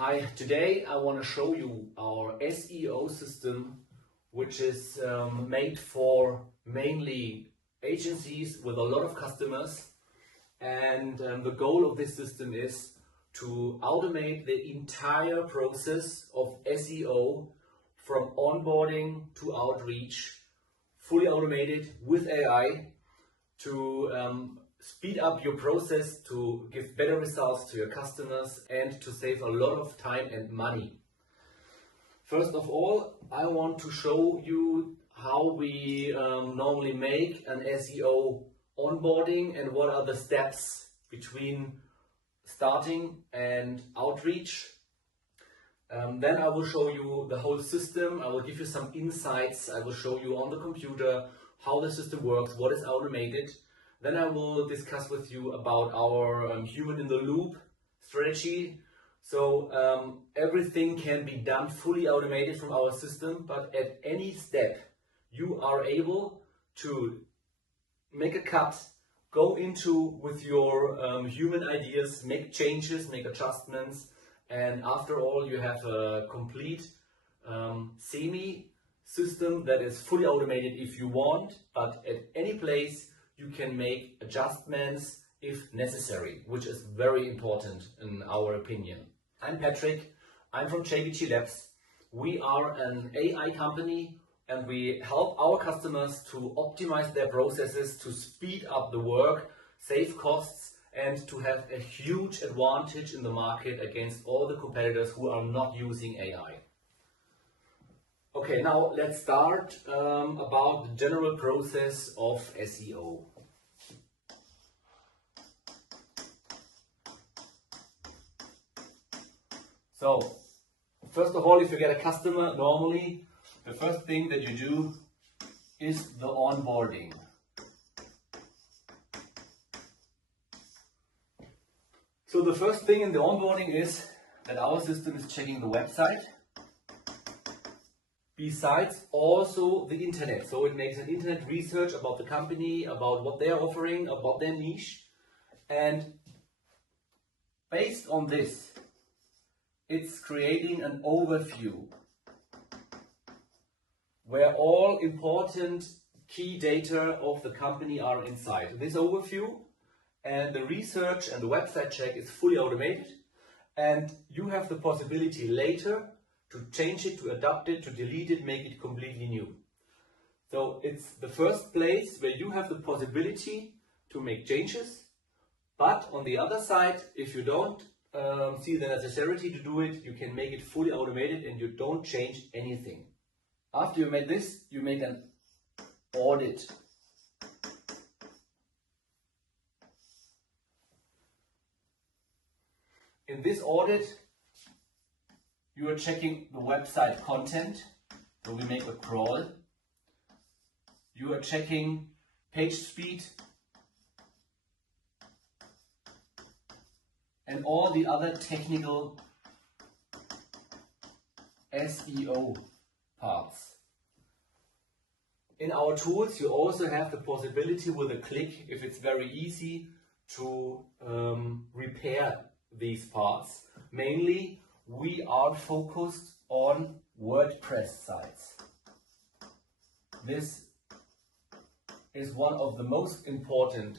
Hi, today I want to show you our SEO system, which is made for mainly agencies with a lot of customers. And the goal of this system is to automate the entire process of SEO from onboarding to outreach, fully automated with AI to speed up your process, to give better results to your customers and to save a lot of time and money. First of all, I want to show you how we normally make an SEO onboarding and what are the steps between starting and outreach. Then I will show you the whole system. I will give you some insights. I will show you on the computer how the system works, what is automated. Then I will discuss with you about our human in the loop strategy. So everything can be done fully automated from our system, but at any step you are able to make a cut, go into with your human ideas, make changes, make adjustments, and after all you have a complete semi system that is fully automated if you want, but at any place you can make adjustments if necessary, which is very important in our opinion. I'm Patrick, I'm from JBG Labs. We are an AI company and we help our customers to optimize their processes, to speed up the work, save costs, and to have a huge advantage in the market against all the competitors who are not using AI. Okay, now let's start about the general process of SEO. So, first of all, if you get a customer, normally the first thing that you do is the onboarding. So the first thing in the onboarding is that our system is checking the website, besides also the internet. So it makes an internet research about the company, about what they are offering, about their niche. And based on this, it's creating an overview where all important key data of the company are inside. This overview and the research and the website check is fully automated, and you have the possibility later to change it, to adapt it, to delete it, make it completely new. So it's the first place where you have the possibility to make changes, but on the other side, if you don't see the necessity to do it, you can make it fully automated and you don't change anything. After you made this, you make an audit. In this audit, you are checking the website content, so we make a crawl. You are checking page speed and all the other technical SEO parts. In our tools, you also have the possibility with a click, if it's very easy, to repair these parts. Mainly, we are focused on WordPress sites. This is one of the most important,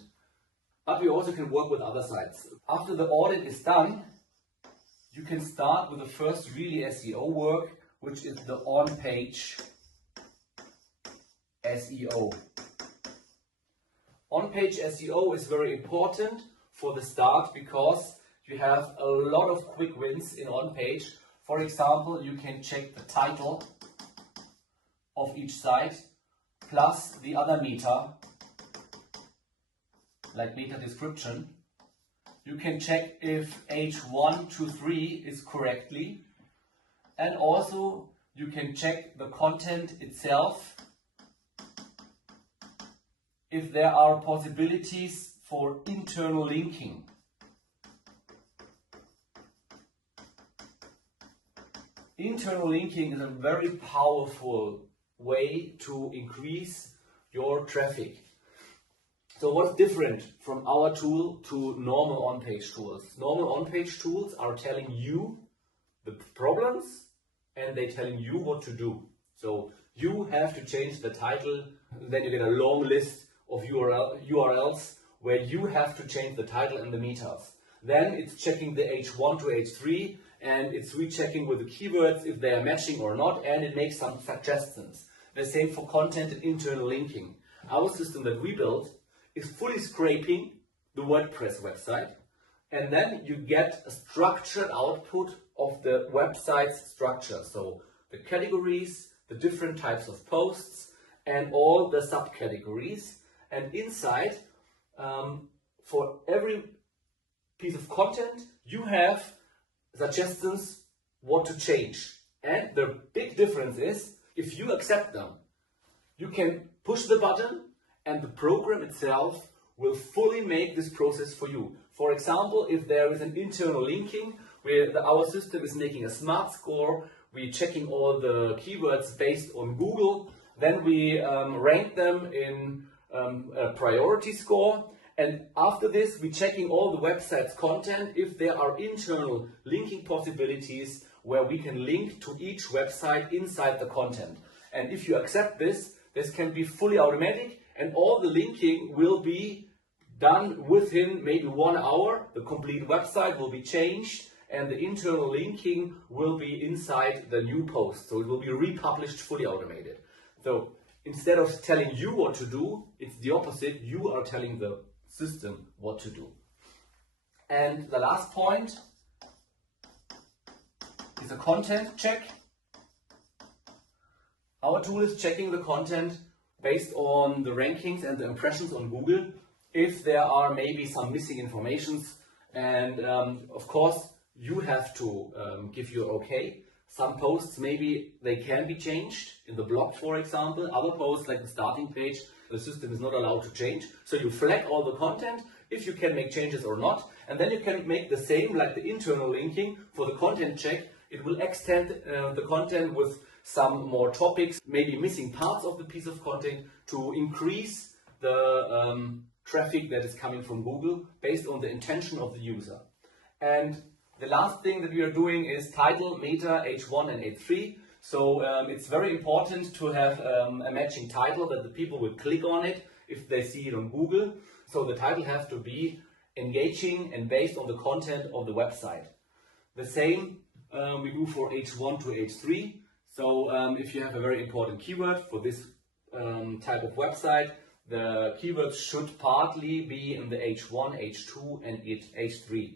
but we also can work with other sites. After the audit is done, you can start with the first really SEO work, which is the on-page SEO. On-page SEO is very important for the start because you have a lot of quick wins in on-page. For example, you can check the title of each site plus the other meta, like meta description. You can check if H1 to 3 is correctly, and also you can check the content itself, if there are possibilities for internal linking. Internal linking is a very powerful way to increase your traffic. So what's different from our tool to normal on-page tools? Normal on-page tools are telling you the problems and they're telling you what to do. So you have to change the title, then you get a long list of URLs where you have to change the title and the meters. Then it's checking the H1 to H3 and it's rechecking with the keywords if they are matching or not, and it makes some suggestions. The same for content and internal linking. Our system that we built is fully scraping the WordPress website, and then you get a structured output of the website's structure. So the categories, the different types of posts, and all the subcategories. And inside, for every piece of content, you have suggestions what to change. And the big difference is, if you accept them, you can push the button and the program itself will fully make this process for you. For example, if there is an internal linking where our system is making a smart score, we're checking all the keywords based on Google, then we rank them in a priority score, and after this we're checking all the website's content if there are internal linking possibilities where we can link to each website inside the content. And if you accept this, this can be fully automatic and all the linking will be done within maybe 1 hour. The complete website will be changed and the internal linking will be inside the new post. So it will be republished fully automated. So instead of telling you what to do, it's the opposite. You are telling the system what to do. And the last point is a content check. Our tool is checking the content based on the rankings and the impressions on Google. If there are maybe some missing informations, and of course you have to give your okay. Some posts maybe they can be changed in the blog, for example. Other posts like the starting page, the system is not allowed to change. So you flag all the content if you can make changes or not, and then you can make the same like the internal linking for the content check. It will extend the content with some more topics, maybe missing parts of the piece of content to increase the traffic that is coming from Google based on the intention of the user. And the last thing that we are doing is title, meta, H1 and H3. So it's very important to have a matching title that the people will click on it if they see it on Google. So the title has to be engaging and based on the content of the website. The same we do for H1 to H3. So if you have a very important keyword for this type of website, the keywords should partly be in the H1, H2 and H3.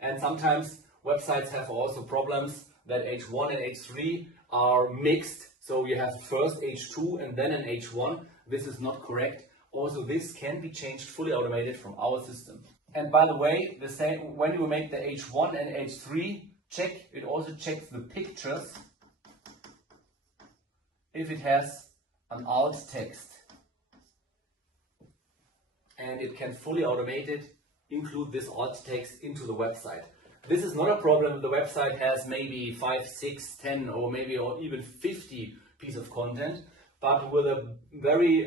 And sometimes websites have also problems that H1 and H3 are mixed. So you have first H2 and then an H1. This is not correct. Also, this can be changed fully automated from our system. And by the way, the same when you make the H1 and H3 check, it also checks the pictures if it has an alt text. And it can fully automated include this alt text into the website. This is not a problem if the website has maybe 5, 6, 10 or maybe or even 50 pieces of content, but with a very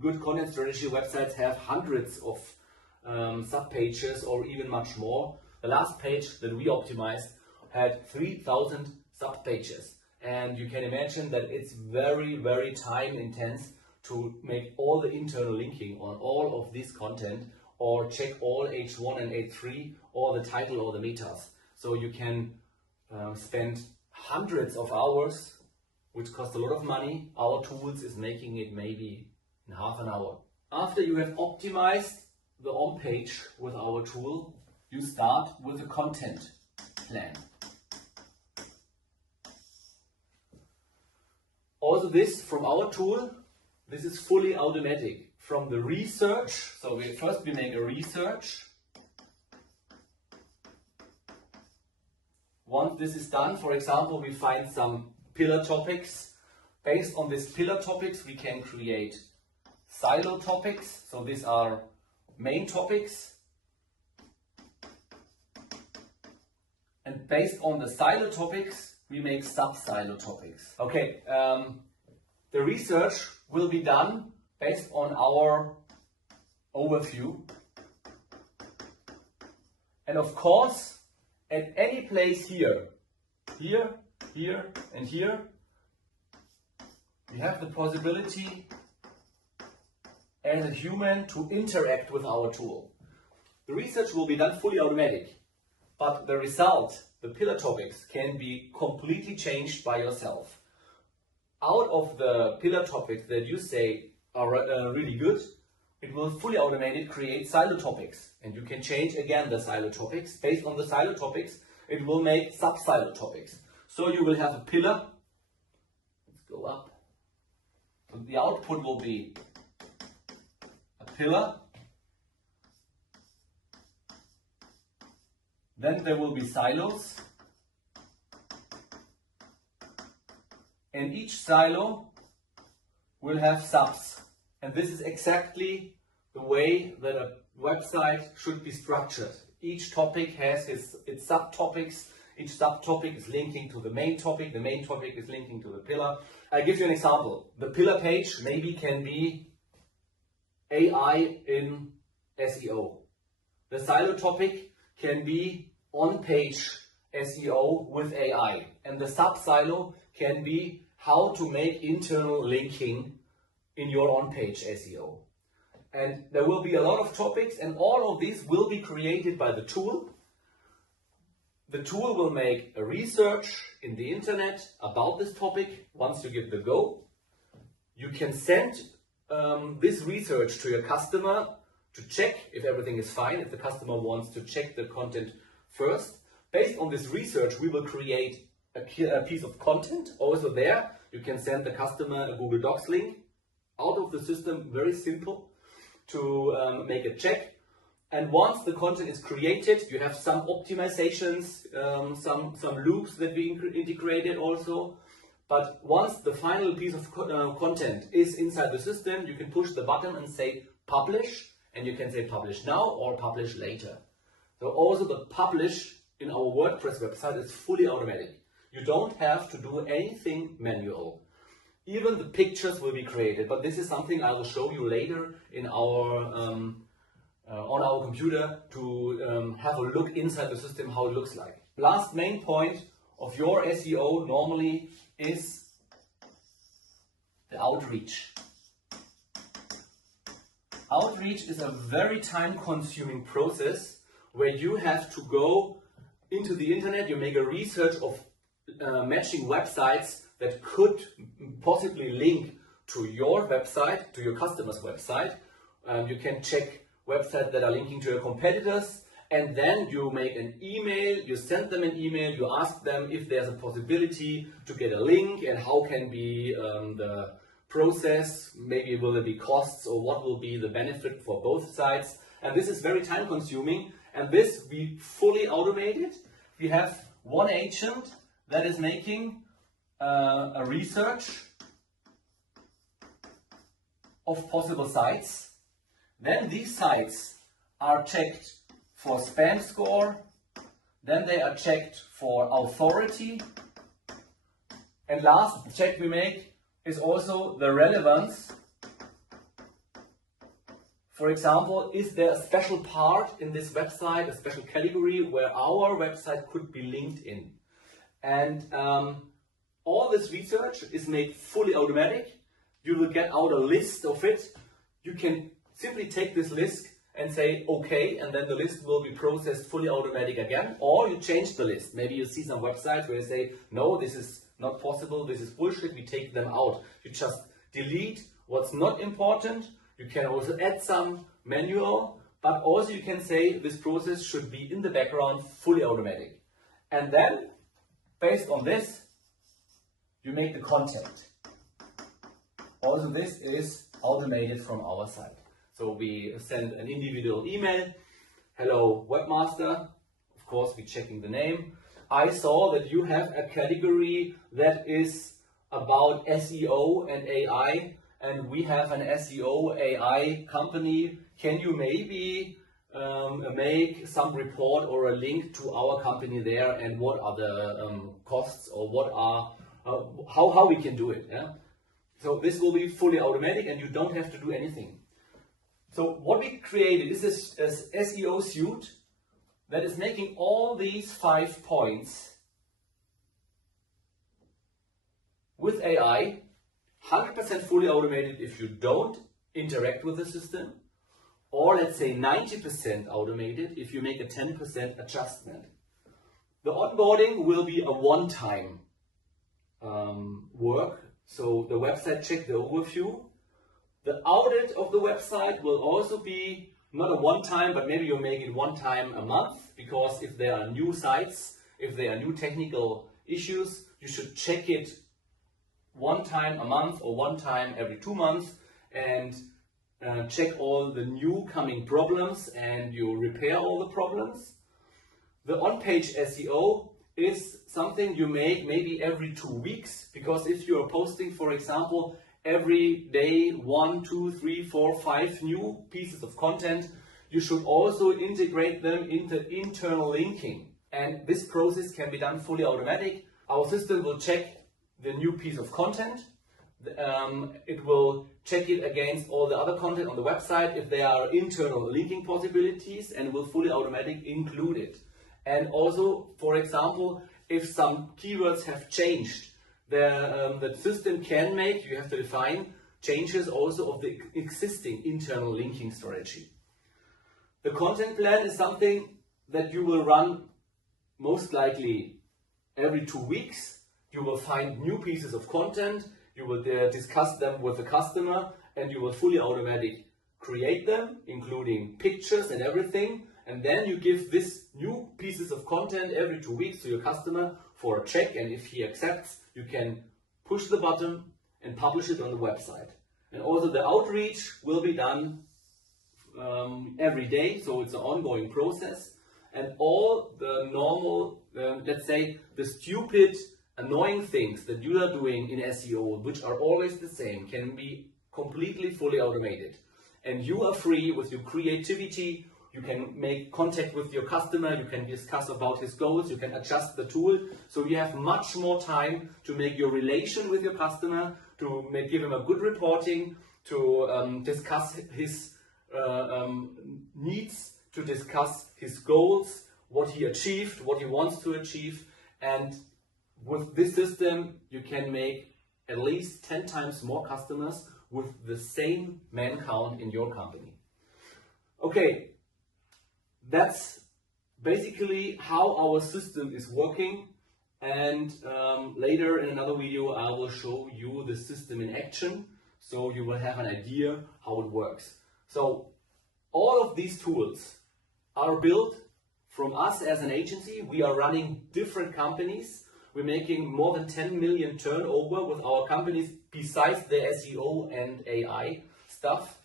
good content strategy, websites have hundreds of sub-pages or even much more. The last page that we optimized had 3,000 sub-pages, and you can imagine that it's very, very time intense to make all the internal linking on all of this content or check all H1 and H3 or the title or the metas. So you can spend hundreds of hours, which cost a lot of money. Our tools is making it maybe in half an hour. After you have optimized the on page with our tool, you start with a content plan. Also this from our tool, this is fully automatic. From the research, so first we make a research. Once this is done, for example, we find some pillar topics. Based on these pillar topics, we can create silo topics. So these are main topics. And based on the silo topics, we make sub-silo topics. Okay, the research will be done based on our overview. And of course, at any place here, here, here, and here, we have the possibility as a human to interact with our tool. The research will be done fully automatic, but the result, the pillar topics, can be completely changed by yourself. Out of the pillar topics that you say are really good, it will fully automated create silo topics, and you can change again the silo topics. Based on the silo topics, it will make sub-silo topics. So you will have a pillar. Let's go up. So the output will be a pillar. Then there will be silos. And each silo will have subs. And this is exactly the way that a website should be structured. Each topic has its subtopics. Each subtopic is linking to the main topic. The main topic is linking to the pillar. I'll give you an example. The pillar page maybe can be AI in SEO. The silo topic can be on-page SEO with AI. And the sub-silo can be how to make internal linking in your on-page SEO. And there will be a lot of topics, and all of these will be created by the tool. The tool will make a research in the internet about this topic. Once you give the go, you can send this research to your customer to check if everything is fine, if the customer wants to check the content first. Based on this research, we will create a piece of content. Also there, you can send the customer a Google Docs link out of the system, very simple, to make a check. And once the content is created, you have some optimizations, some loops that we integrated also. But once the final piece of content is inside the system, you can push the button and say publish, and you can say publish now or publish later. So also the publish in our WordPress website is fully automatic. You don't have to do anything manual. Even the pictures will be created, but this is something I will show you later in our on our computer to have a look inside the system how it looks like. Last main point of your SEO normally is the outreach. Outreach is a very time-consuming process where you have to go into the internet, you make a research of matching websites that could possibly link to your website, to your customer's website. You can check websites that are linking to your competitors, and then you make an email, you send them an email, you ask them if there's a possibility to get a link and how can be the process, maybe will it be costs or what will be the benefit for both sides. And this is very time consuming, and this we fully automated. We have one agent that is making a research of possible sites. Then these sites are checked for spam score, then they are checked for authority, and last check we make is also the relevance. For example, is there a special part in this website, a special category where our website could be linked in? And all this research is made fully automatic. You will get out a list of it. You can simply take this list and say okay, and then the list will be processed fully automatic again. Or you change the list. Maybe you see some websites where you say, no, this is not possible, this is bullshit, we take them out. You just delete what's not important. You can also add some manual, but also you can say this process should be in the background fully automatic. And then, based on this, you make the content. Also this is automated from our side. So we send an individual email, hello webmaster, of course we're checking the name. I saw that you have a category that is about SEO and AI, and we have an SEO AI company. Can you maybe make some report or a link to our company there, and what are the costs, or what are how we can do it? Yeah? So this will be fully automatic and you don't have to do anything. So what we created is this SEO suite that is making all these 5 points with AI, 100% fully automated if you don't interact with the system, or let's say 90% automated if you make a 10% adjustment. The onboarding will be a one-time work. So the website check, the overview. The audit of the website will also be not a one-time, but maybe you make it one time a month, because if there are new sites, if there are new technical issues, you should check it one time a month or one time every 2 months and check all the new coming problems and you repair all the problems. The on-page SEO is something you make maybe every 2 weeks, because if you are posting, for example, every day 1, 2, 3, 4, 5 new pieces of content, you should also integrate them into internal linking. And this process can be done fully automatic. Our system will check the new piece of content. It will check it against all the other content on the website if there are internal linking possibilities, and will fully automatic include it. And also, for example, if some keywords have changed, the system can make, you have to define, changes also of the existing internal linking strategy. The content plan is something that you will run most likely every 2 weeks. You will find new pieces of content, you will discuss them with the customer, and you will fully automatic create them, including pictures and everything. And then you give this new pieces of content every 2 weeks to your customer for a check, and if he accepts, you can push the button and publish it on the website. And also the outreach will be done every day, so it's an ongoing process. And all the normal, let's say, the stupid, annoying things that you are doing in SEO, which are always the same, can be completely fully automated. And you are free with your creativity. You can make contact with your customer, you can discuss about his goals, you can adjust the tool. So you have much more time to make your relation with your customer, to give him a good reporting, to discuss his needs, to discuss his goals, what he achieved, what he wants to achieve. And with this system, you can make at least 10 times more customers with the same man count in your company. Okay. That's basically how our system is working, and later in another video I will show you the system in action, so you will have an idea how it works. So all of these tools are built from us as an agency. We are running different companies. We're making more than 10 million turnover with our companies besides the SEO and AI stuff.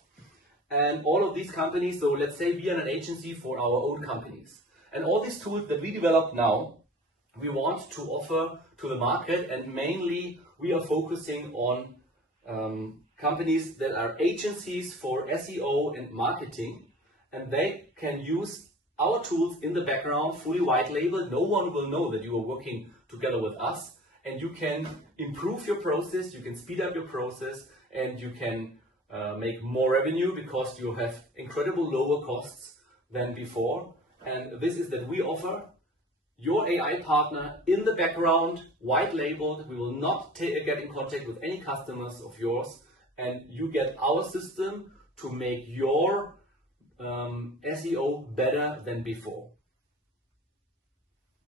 And all of these companies, so let's say we are an agency for our own companies. And all these tools that we develop now, we want to offer to the market, and mainly we are focusing on companies that are agencies for SEO and marketing, and they can use our tools in the background, fully white label. No one will know that you are working together with us, and you can improve your process, you can speed up your process, and you can make more revenue because you have incredible lower costs than before. And this is that we offer your AI partner in the background, white labeled. We will not get in contact with any customers of yours, and you get our system to make your SEO better than before.